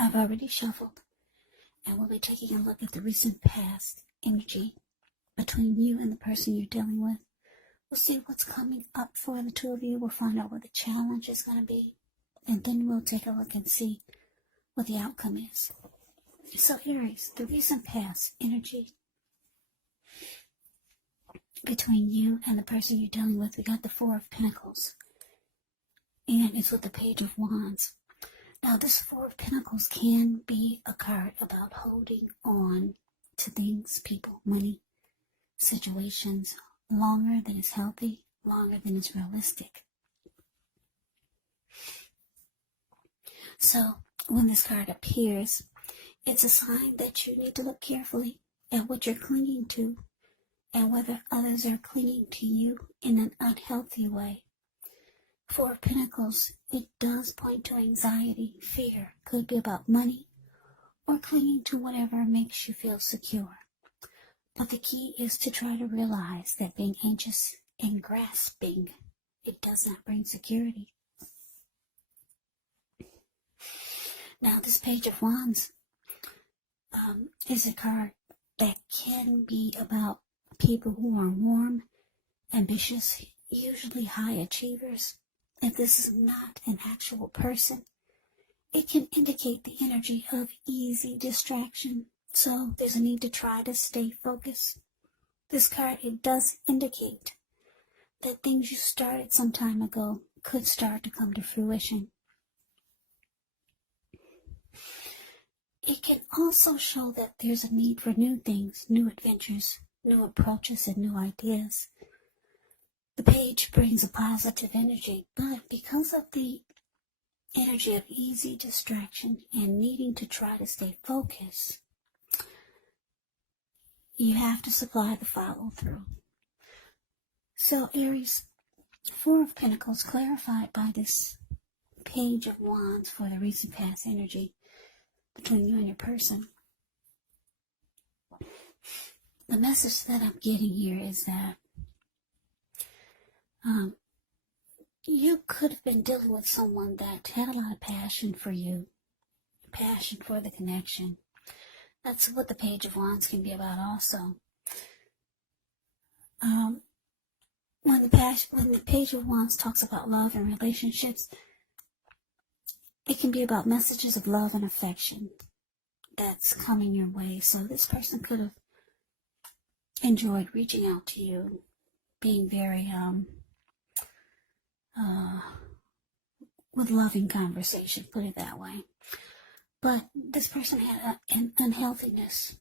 I've already shuffled, and we'll be taking a look at the recent past energy between you and the person you're dealing with. We'll see what's coming up for the two of you. We'll find out what the challenge is going to be, and then we'll take a look and see what the outcome is. So Aries, the recent past energy between you and the person you're dealing with. We got the Four of Pentacles, and it's with the Page of Wands. Now, this Four of Pentacles can be a card about holding on to things, people, money, situations, longer than is healthy, longer than is realistic. So, when this card appears, it's a sign that you need to look carefully at what you're clinging to and whether others are clinging to you in an unhealthy way. Four of Pentacles, it does point to anxiety, fear. Could be about money or clinging to whatever makes you feel secure. But the key is to try to realize that being anxious and grasping, it does not bring security. Now, this Page of Wands is a card that can be about people who are warm, ambitious, usually high achievers. If this is not an actual person, it can indicate the energy of easy distraction. So there's a need to try to stay focused. This card, it does indicate that things you started some time ago could start to come to fruition. It can also show that there's a need for new things, new adventures, new approaches, and new ideas. The page brings a positive energy, but because of the energy of easy distraction and needing to try to stay focused, you have to supply the follow through. So Aries, Four of Pentacles clarified by this Page of Wands for the recent past energy between you and your person. The message that I'm getting here is that you could have been dealing with someone that had a lot of passion for you, passion for the connection. That's what the Page of Wands can be about also. When the Page of Wands talks about love and relationships, it can be about messages of love and affection that's coming your way. So this person could have enjoyed reaching out to you, being very with loving conversation, put it that way. But this person had an unhealthiness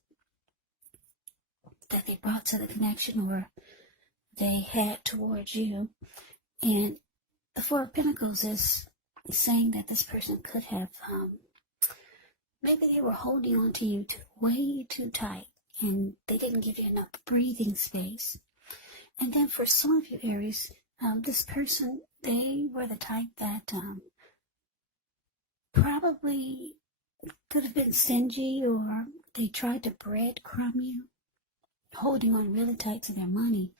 that they brought to the connection or they had towards you. And the Four of Pentacles is saying that this person could have, maybe they were holding on to you way too tight and they didn't give you enough breathing space. And then for some of you Aries, this person, they were the type that probably could have been stingy, or they tried to breadcrumb you, holding on really tight to their money.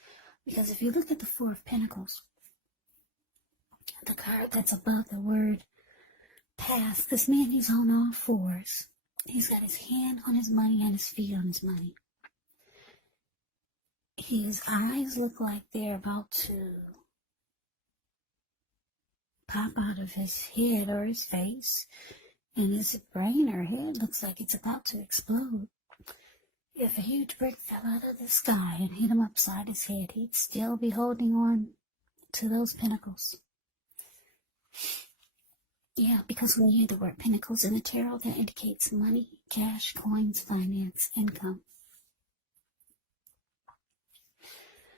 Because if you look at the Four of Pentacles, the card that's above the word past, this man, he's on all fours. He's got his hand on his money and his feet on his money. His eyes look like they're about to pop out of his head or his face, and his brain or head looks like it's about to explode. If a huge brick fell out of the sky and hit him upside his head, he'd still be holding on to those pentacles. Yeah, because when you hear the word pentacles in the tarot, that indicates money, cash, coins, finance, income.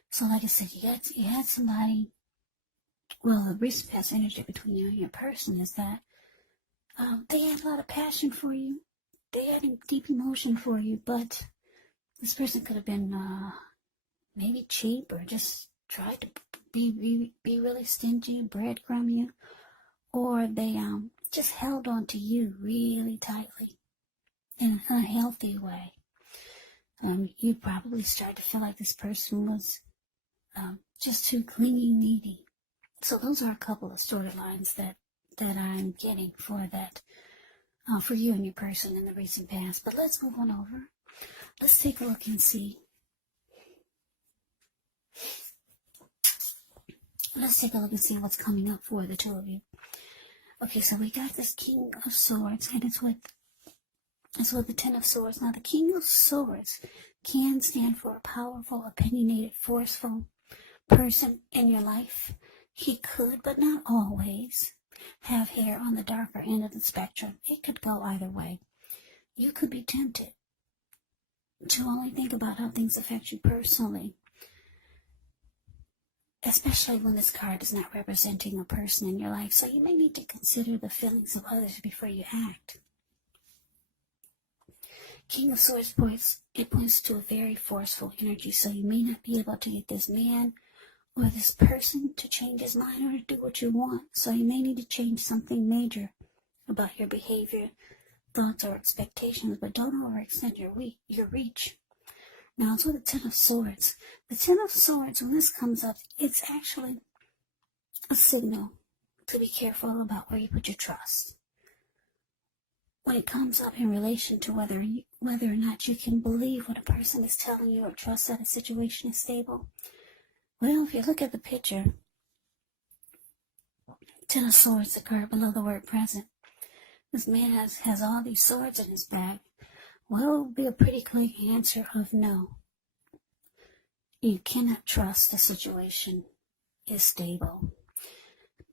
So like I said, you had somebody, well, the recent past energy between you and your person is that they had a lot of passion for you. They had a deep emotion for you, but this person could have been maybe cheap or just tried to be really stingy, breadcrumb you, or they just held on to you really tightly in an unhealthy way. You probably started to feel like this person was just too clingy, needy. So those are a couple of storylines that I'm getting for that for you and your person in the recent past. But let's move on over. Let's take a look and see. Let's take a look and see what's coming up for the two of you. Okay, so we got this King of Swords, and it's with the Ten of Swords. Now, the King of Swords can stand for a powerful, opinionated, forceful person in your life. He could, but not always, have hair on the darker end of the spectrum. It could go either way. You could be tempted to only think about how things affect you personally, especially when this card is not representing a person in your life. So you may need to consider the feelings of others before you act. King of Swords points to a very forceful energy, so you may not be able to get this man or this person to change his mind or to do what you want. So you may need to change something major about your behavior, thoughts, or expectations, but don't overextend your reach. Now, it's with the Ten of Swords. The Ten of Swords, when this comes up, it's actually a signal to be careful about where you put your trust. When it comes up in relation to whether or not you can believe what a person is telling you or trust that a situation is stable. Well, if you look at the picture, Ten of Swords, the card below the word present. This man has all these swords in his bag. Well, it will be a pretty clear answer of no. You cannot trust the situation is stable.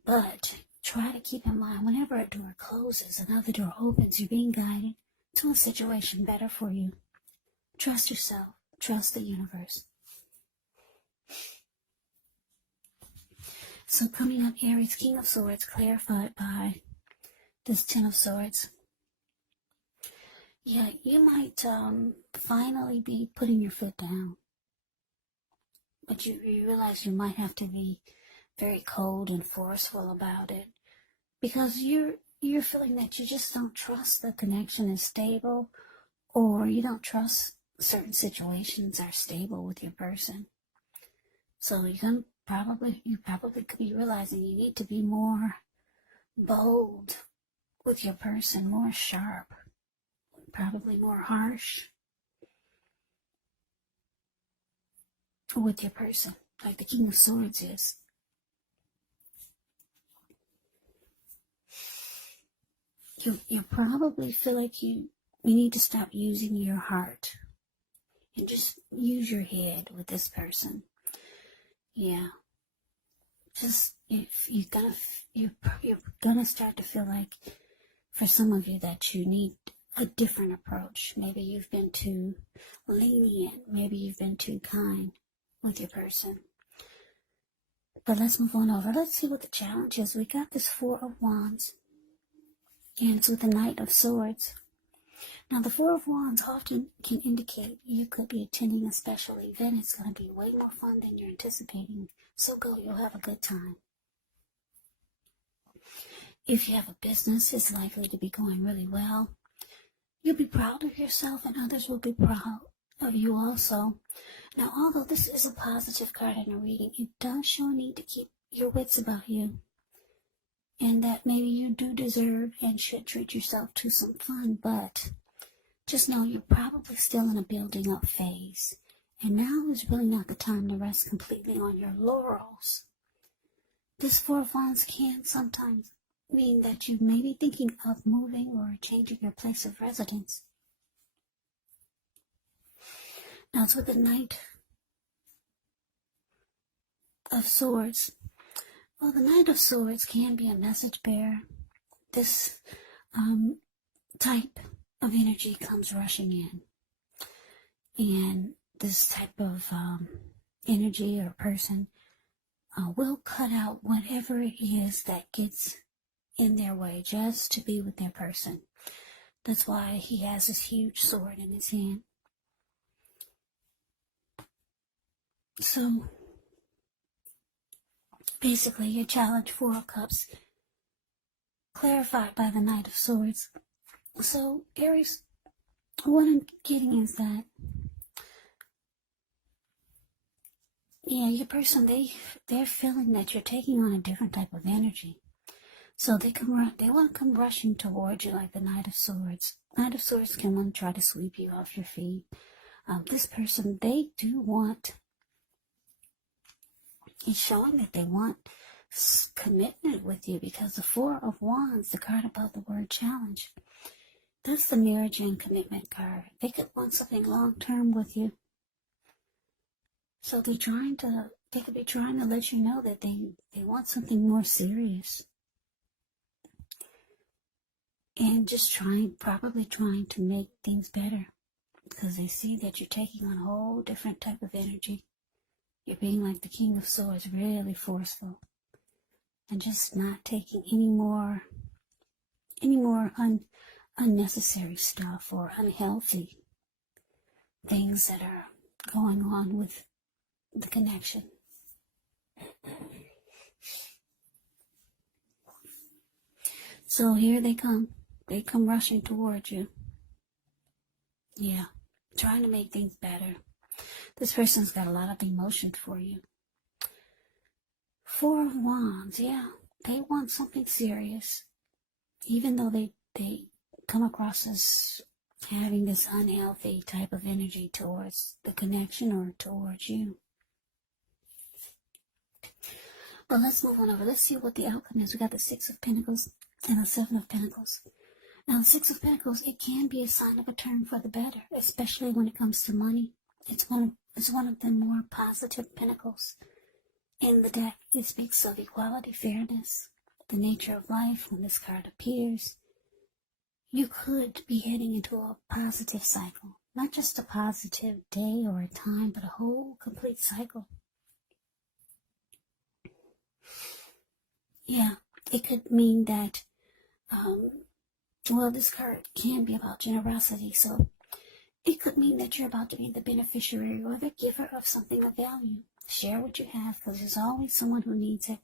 But try to keep in mind, whenever a door closes, another door opens, you're being guided to a situation better for you. Trust yourself. Trust the universe. So coming up, Aries, King of Swords, clarified by this Ten of Swords. Yeah, you might finally be putting your foot down. But you realize you might have to be very cold and forceful about it. Because you're feeling that you just don't trust the connection is stable, or you don't trust certain situations are stable with your person. So you probably could be realizing you need to be more bold with your person, more sharp, probably more harsh with your person, like the King of Swords is. You probably feel like you need to stop using your heart and just use your head with this person. Yeah. Just if you're gonna start to feel like, for some of you, that you need a different approach. Maybe you've been too lenient. Maybe you've been too kind with your person. But let's move on over. Let's see what the challenge is. We got this Four of Wands, and it's with the Knight of Swords. Now, the Four of Wands often can indicate you could be attending a special event. It's going to be way more fun than you're anticipating. So go, you'll have a good time. If you have a business, it's likely to be going really well. You'll be proud of yourself, and others will be proud of you also. Now, although this is a positive card in a reading, it does show a need to keep your wits about you, and that maybe you do deserve and should treat yourself to some fun, but just know you're probably still in a building up phase, and now is really not the time to rest completely on your laurels. This Four of Wands can sometimes mean that you may be thinking of moving or changing your place of residence. Now, it's with the Knight of Swords. Well, the Knight of Swords can be a message bearer. This type of energy comes rushing in. And this type of energy or person will cut out whatever it is that gets in their way just to be with their person. That's why he has this huge sword in his hand. So, basically, your challenge, Four of Cups, clarified by the Knight of Swords. So, Aries, what I'm getting is that, yeah, your person, they're feeling that you're taking on a different type of energy. So they want to come rushing towards you like the Knight of Swords. Knight of Swords can want to try to sweep you off your feet. This person, they do want, it's showing that they want commitment with you, because the Four of Wands, the card above the word challenge, that's the marriage and commitment card. They could want something long-term with you. So they could be trying to let you know that they want something more serious. And just probably trying to make things better, because they see that you're taking on a whole different type of energy. You're being like the King of Swords, really forceful, and just not taking any more unnecessary stuff or unhealthy things that are going on with the connection. So here they come. They come rushing towards you. Yeah, trying to make things better. This person's got a lot of emotion for you. Four of Wands, yeah. They want something serious. Even though they come across as having this unhealthy type of energy towards the connection or towards you. But let's move on over. Let's see what the outcome is. We got the Six of Pentacles and the Seven of Pentacles. Now, the Six of Pentacles, it can be a sign of a turn for the better, especially when it comes to money. It's one of the more positive pentacles in the deck. It speaks of equality, fairness, the nature of life. When this card appears, you could be heading into a positive cycle. Not just a positive day or a time, but a whole complete cycle. Yeah, it could mean that, this card can be about generosity, so it could mean that you're about to be the beneficiary or the giver of something of value. Share what you have, because there's always someone who needs it.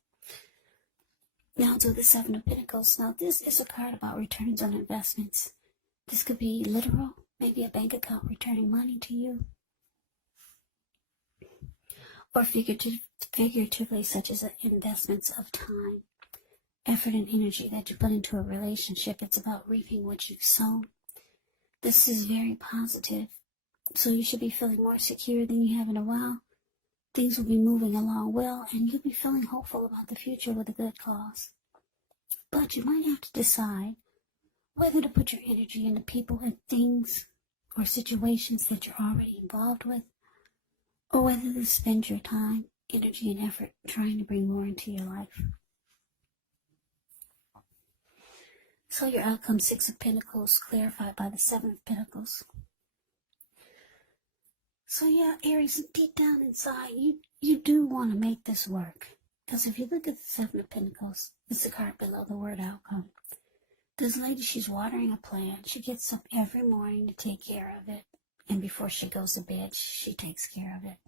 Now to the Seven of Pentacles. Now this is a card about returns on investments. This could be literal, maybe a bank account returning money to you. Or figuratively, such as investments of time, effort, and energy that you put into a relationship. It's about reaping what you've sown. This is very positive, so you should be feeling more secure than you have in a while. Things will be moving along well, and you'll be feeling hopeful about the future with a good cause. But you might have to decide whether to put your energy into people and things or situations that you're already involved with, or whether to spend your time, energy, and effort trying to bring more into your life. So your outcome, Six of Pentacles, clarified by the Seven of Pentacles. So yeah, Aries, deep down inside, you do want to make this work. Because if you look at the Seven of Pentacles, it's the card below the word outcome. This lady, she's watering a plant. She gets up every morning to take care of it. And before she goes to bed, she takes care of it.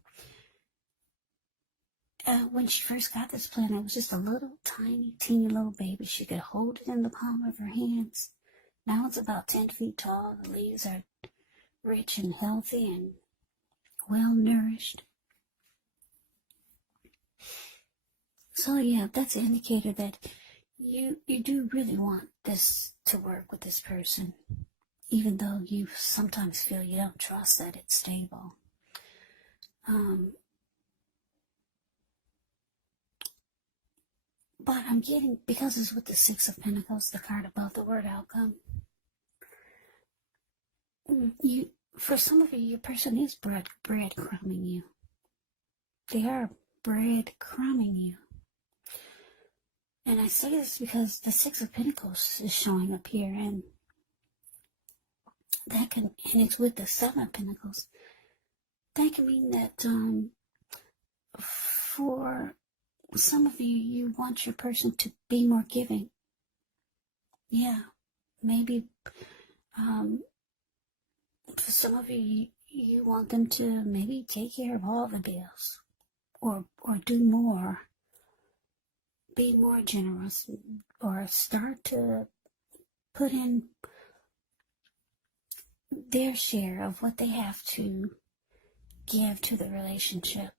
When she first got this plant, it was just a little tiny, teeny little baby. She could hold it in the palm of her hands. Now it's about 10 feet tall. The leaves are rich and healthy and well nourished. So yeah, that's an indicator that you do really want this to work with this person, even though you sometimes feel you don't trust that it's stable. But I'm getting, because it's with the Six of Pentacles, the card above the word outcome, for some of you, your person is breadcrumbing you. They are breadcrumbing you. And I say this because the Six of Pentacles is showing up here, and it's with the Seven of Pentacles. That can mean that for some of you, you want your person to be more giving. Yeah, maybe for some of you, you want them to maybe take care of all the bills, or do more, be more generous, or start to put in their share of what they have to give to the relationship.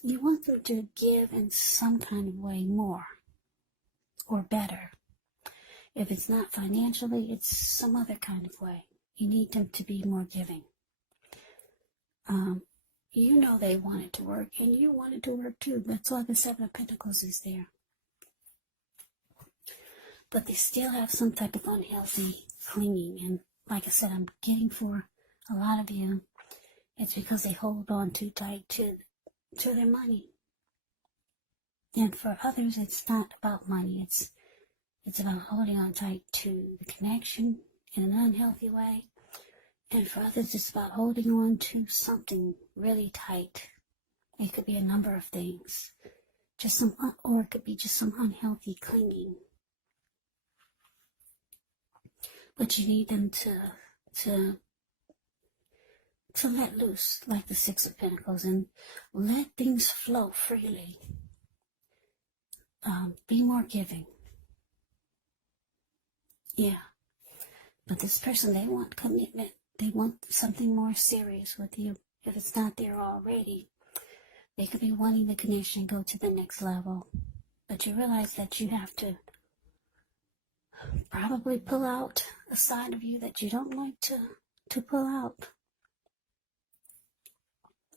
You want them to give in some kind of way more or better. If it's not financially, it's some other kind of way. You need them to be more giving. You know they want it to work, and you want it to work too. That's why the Seven of Pentacles is there. But they still have some type of unhealthy clinging. And like I said, I'm getting for a lot of you, it's because they hold on too tight to their money. And for others, it's not about money. It's about holding on tight to the connection in an unhealthy way. And for others, it's about holding on to something really tight. It could be a number of things. Or it could be just some unhealthy clinging. But you need them to let loose, like the Six of Pentacles, and let things flow freely. Be more giving. Yeah. But this person, they want commitment. They want something more serious with you. If it's not there already, they could be wanting the connection go to the next level. But you realize that you have to probably pull out a side of you that you don't like to pull out.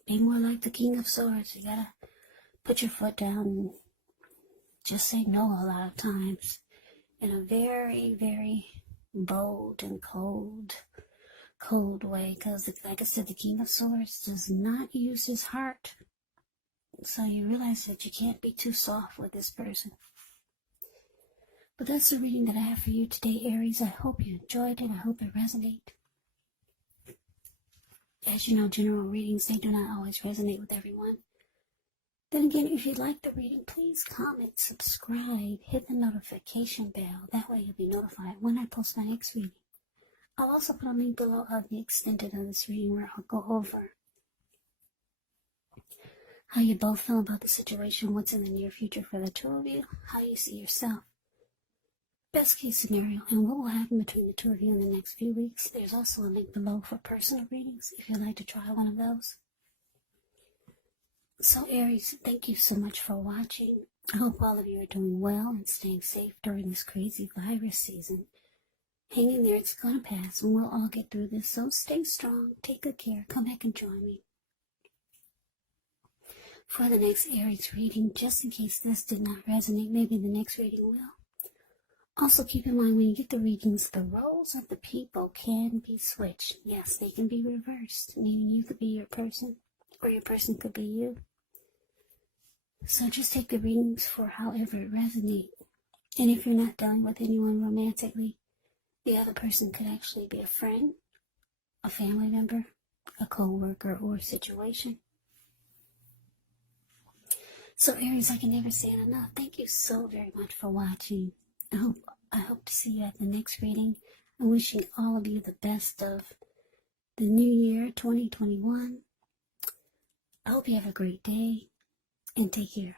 Be more like the King of Swords. You gotta put your foot down and just say no a lot of times in a very, very bold and cold way, because like I said, the King of Swords does not use his heart. So you realize that you can't be too soft with this person. But that's the reading that I have for you today, Aries. I hope you enjoyed it. I hope it resonated. As you know, general readings, they do not always resonate with everyone. Then again, if you like the reading, please comment, subscribe, hit the notification bell. That way you'll be notified when I post my next reading. I'll also put a link below of the extended of this reading where I'll go over how you both feel about the situation, what's in the near future for the two of you, how you see yourself, best case scenario, and what will happen between the two of you in the next few weeks. There's also a link below for personal readings if you'd like to try one of those. So Aries, thank you so much for watching. I hope all of you are doing well and staying safe during this crazy virus season. Hang in there, it's gonna pass, and we'll all get through this. So stay strong, take good care, come back and join me for the next Aries reading, just in case this did not resonate. Maybe the next reading will. Also keep in mind, when you get the readings, the roles of the people can be switched. Yes, they can be reversed, meaning you could be your person, or your person could be you. So just take the readings for however it resonates. And if you're not dealing with anyone romantically, the other person could actually be a friend, a family member, a co-worker, or a situation. So Aries, I can never say it enough. Thank you so very much for watching. I hope to see you at the next reading. I'm wishing all of you the best of the new year, 2021. I hope you have a great day, and take care.